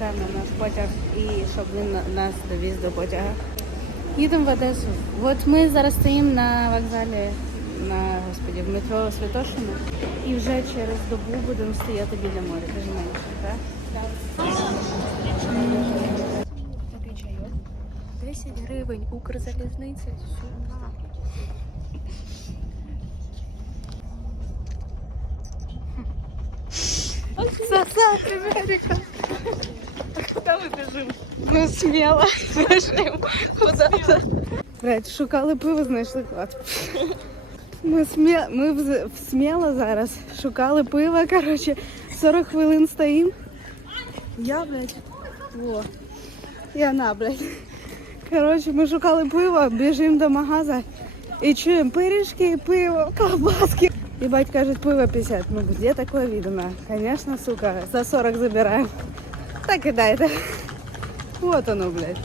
чекаємо на наш потяг і щоб він на- нас довіз до потяга. Їдемо в Одесу. От ми зараз стоїмо на вокзалі на господі, в метро Святошина і вже через добу будемо стояти біля моря, дуже менше, так? Такий чайок. 10 гривень, Укрзалізниця. Сосать, Америка. Куда мы бежим? Ну сміло біжимо. Блять, шукали пиво, знайшли клад. Ми, смі... ми в... сміло зараз шукали пиво, коротше, 40 хвилин стоїмо. Я, блядь, во. І вона, блядь. Коротше, ми шукали пиво, біжимо до магаза і чуємо пиріжки, пиво, колбаски. І бать каже, пиво 50. Ну, где такое видно? Конечно, сука, за 40 забираємо. Так і дайте. Вот оно, блядь.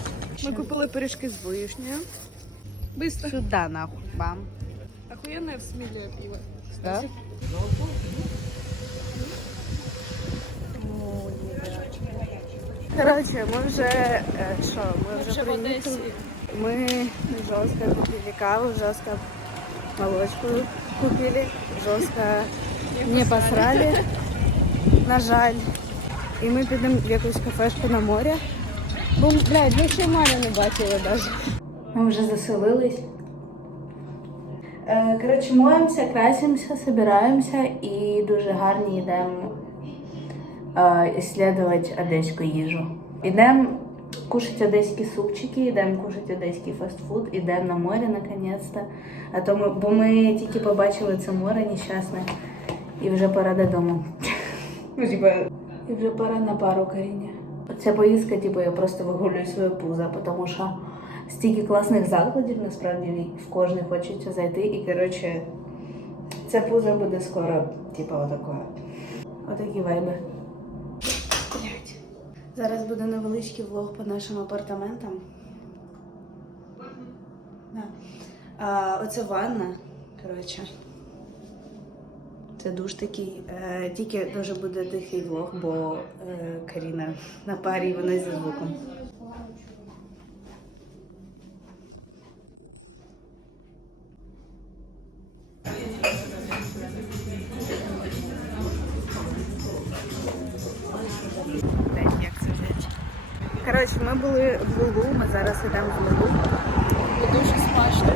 Ми купили пиріжки з вишнею. Быстро. Сюда нахуй, бам. Охуенное в смілі пиво. Да? Короче, ми вже е, що, ми вже приїхали. Ми жорстко купили каву, жорстко молочку купили, жорстко не посрали, на жаль. І ми підемо в якусь кафешку на морі. Бо, блядь, ми ще Марю не бачили навіть. Ми вже заселились. Е, Коротше, моємося, красимося, собираємося і дуже гарні йдемо е, ісследувати одеську їжу. Ідемо кушати одеські супчики, йдемо кушати одеський фастфуд, йдемо на море наконець-то. А то ми, бо ми тільки побачили це море нещасне і вже пора додому. І вже пора на пару Каріні. Ця поїздка, типу, я просто вигулюю своє пузо, тому що стільки класних закладів насправді в кожний хочеться зайти. І коротше, це пузо буде скоро, типу, отакое. Отакі вайби. Блять. Зараз буде невеличкий влог по нашим апартаментам. Да. А, оце ванна, коротше. Це душ такий. Е, тільки дуже буде тихий влог, бо е, Каріна на парі вона зі звуком. Коротше, ми були в Лулу, ми зараз йдемо в Лулу. Дуже смачно.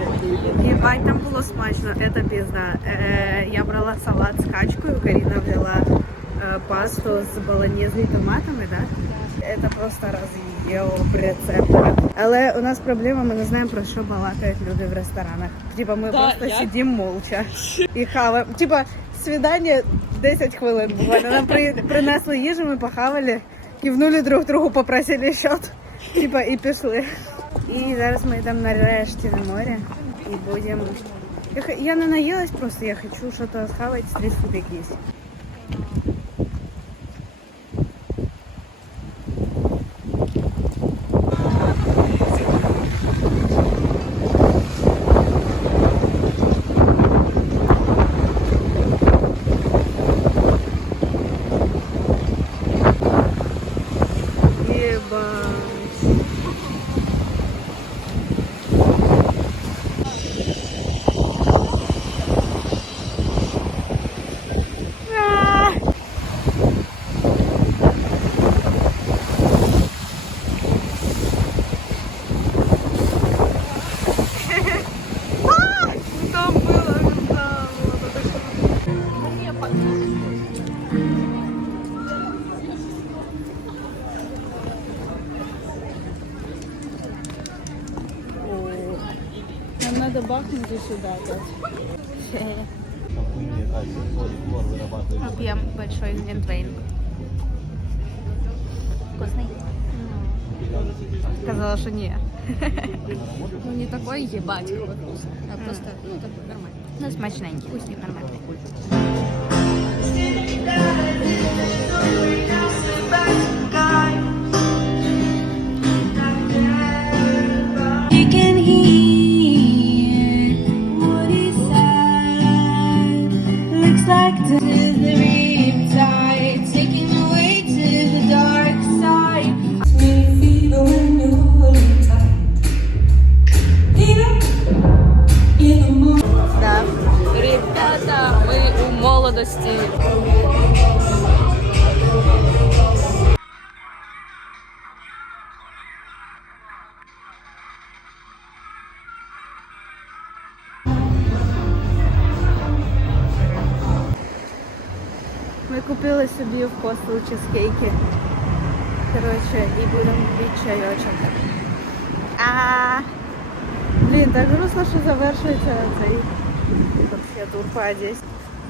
Єбать, там було смачно, це пізда. Е, я брала салат з качкою, Каріна взяла е, пасту з болоньєзою і томатами, да? Це просто роз'їло рецепт. Але у нас проблема, ми не знаємо про що балакають люди в ресторанах. Типа ми Да, просто я- сидимо молча і хаваємо. Типа свідання 10 хвилин буквально. Нам при, принесли їжу, ми похавали, кивнули друг другу, попросили счет. Типа і пішли. І зараз ми йдемо нарешті на море і будемо. Я, я не наїлась просто, я хочу щось схавати, стрітфуд якийсь. Бахнуть и сюда опять. Попьем большой глинтвейн. Вкусный? Сказала, что не. Ну не такой ебать какой вкусный, а просто ну такой нормальный. Ну, смачненький. Вкусный, нормальный. Take in away to the dark side. When you hold me tight. Да, ребята, мы у молодости. Ми купили собі в постел чизкейки. Коротше, і будемо пити чайочок. А Блін, так грустно, що завершується цей тур по Одесі.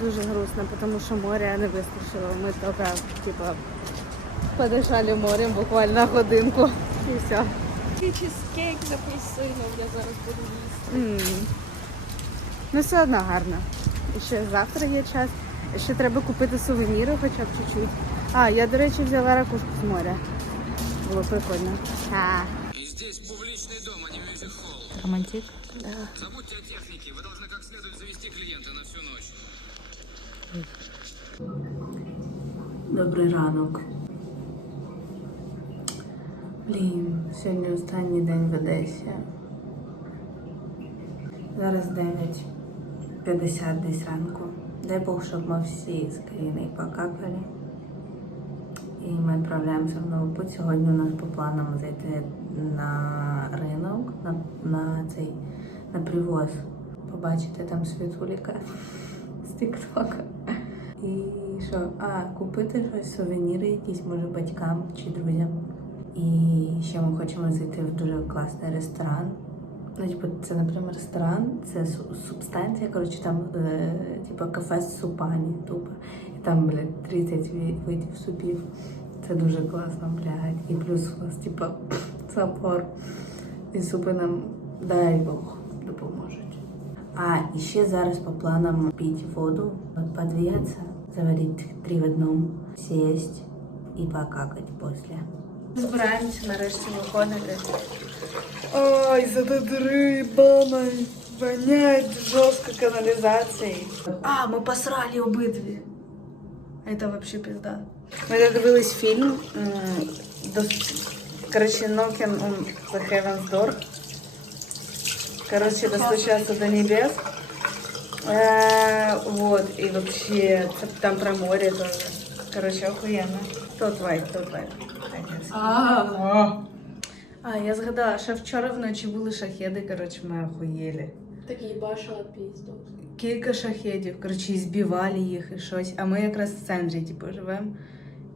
Дуже грустно, тому що моря не вистачило. Ми тільки, типа, подишали морем буквально годинку і все. Чизкейк з апельсином я зараз буду їсти. М. Ну все одно гарно. І ще завтра є час. І ще треба купити сувеніри хоча б чуть-чуть. А, я, до речі, взяла ракушку з моря. Було прикольно. А. Здесь публичный дом, а не мюзик-холл. Романтик? Забудьте о технике, вы должны как следует завести клиента на всю ночь. Добрий ранок. Блін, сьогодні останній день в Одесі. Зараз 9.50 десь ранку. Дай Бог, щоб ми всі з країни покакали. І ми відправляємося в новий путь. Сьогодні у нас по планам зайти на ринок, на, на цей на привоз. Побачити там світуліка з Тіктока. І що? А, купити щось, сувеніри якісь, може, батькам чи друзям. І ще ми хочемо зайти в дуже класний ресторан. Ну, типу, це, наприклад, ресторан, це су- субстанція, коротше, там, е, типу, кафе з супані, тупо. І там, блядь, 30 ві- видів супів. Це дуже класно, блядь. І плюс у нас, типу, запор. І супи нам, дай Бог, допоможуть. А, і ще зараз по планам пить воду, вот подвигаться, заварить три в одном, сесть і покакать після. Збираємося нарешті виходити. Ой, зададри, бама, воняет жестко канализацией. А, мы посрали обидві. Это вообще пизда. Ми дивились фільм. м, дос- Короче, Knockin' on the Heaven's Door. Короче, достучаться до небес. Э, вот, и вообще, ц- там про море тоже. Короче, охуенно. Тот вайп, тот вайп. А, я згадала, що вчора вночі були шахеди, коротше, ми охуєли. Такий башила пізду. Кілька шахедів, коротше, і збивали їх і щось. А ми якраз в центрі, типу, живемо.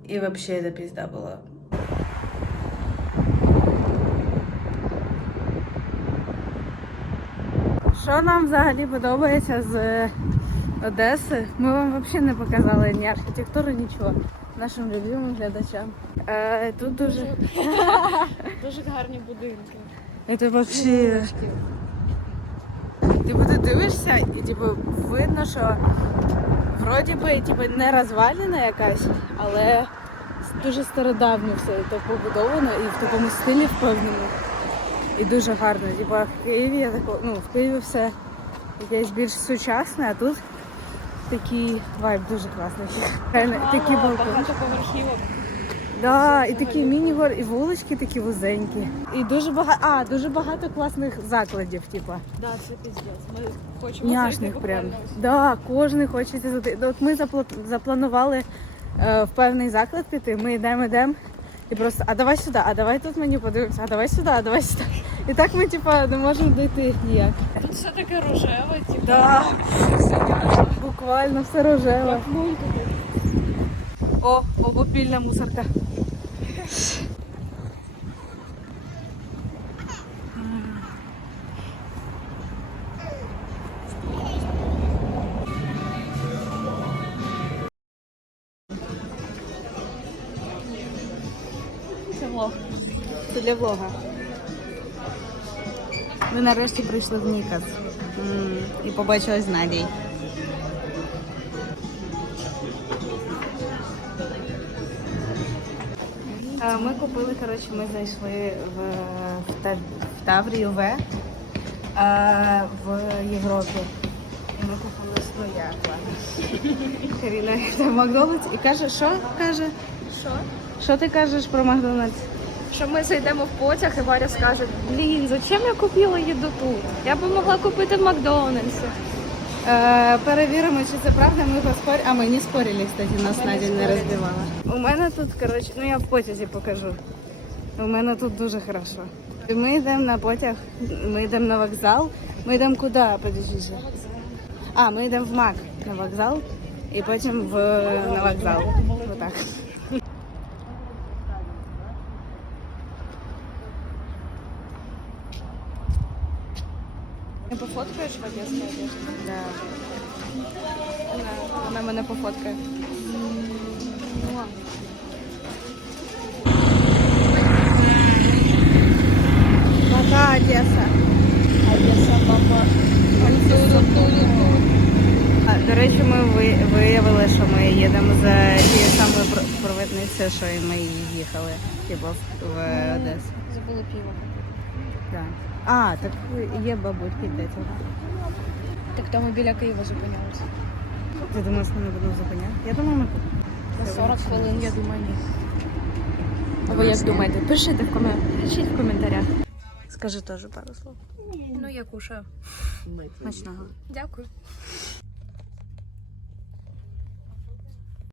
І взагалі це пізда була. Що нам взагалі подобається з Одеси? Ми вам взагалі не показали ні архітектури, нічого. Нашим любимим глядачам. Е, тут дуже. Дуже гарні будинки. Это вообще... Типу, ти дивишся, і типу, видно, що вроді би типу, не розвалена якась, але дуже стародавно все так побудовано і в такому стилі впевнено. І дуже гарно. Типу, в Києві я тако, ну, в Києві все якесь більш сучасне, а тут такий вайб дуже класний. Реально, такі балкони. Багато поверхівок. Да, і такі міні-гор, і вулички такі вузенькі. І дуже багато, а, дуже багато класних закладів, типа. Да, це піздець. Ми хочемо Няшних зайти прям. Да, кожен хочеться зайти. От ми запла- запланували е, в певний заклад піти, ми йдемо, йдемо. І просто, а давай сюди, а давай тут мені подивимося, а давай сюди, а давай сюди. І так ми, типа, не можемо дойти ніяк. Тут все таке рожеве, типу. Да. Буквально все рожеве. О, обопільна мусорка. Це влог. Це для влога. Ми нарешті прийшли в Нікас. І побачилась з Надією. Е, Ми купили, коротше, ми зайшли в, в, в Таврію В е, в Європі. І ми купили своє. Каріна в Макдональдс і каже, що каже? Що? Що ти кажеш про Макдональдс? Що ми зайдемо в потяг і Варя скаже, блін, зачем я купила їду тут? Я би могла купити в Макдональдсі. Е, перевіримо, чи це правда. Ми поспор... А ми не спорили, кстати, нас Надя не розбивала. У мене тут, коротше, ну я в потязі покажу. У мене тут дуже хорошо. Ми йдемо на потяг, ми йдемо на вокзал. Ми йдемо куди? Подожди. А, ми йдемо в МАК на вокзал і потім в на вокзал. Отак. Не в? Да. Вона, мене пофоткає. Пока, Одеса. Одеса, папа. До речі, ми виявили, що ми їдемо за тією самою провідницею, що і ми їхали, типу, в, в Одесу. Забули пиво. Да. А, так є бабульки для цього. Так то ми біля Києва зупинялися. Ти думаєш, ми не будемо зупиняти? Я думаю, ми На 40 хвилин, я думаю, ні. А ви як думаєте? Пишіть в, комен... Пишіть в коментарях. скажи теж пару слов. Ну, я кушаю. Смачного. Дякую.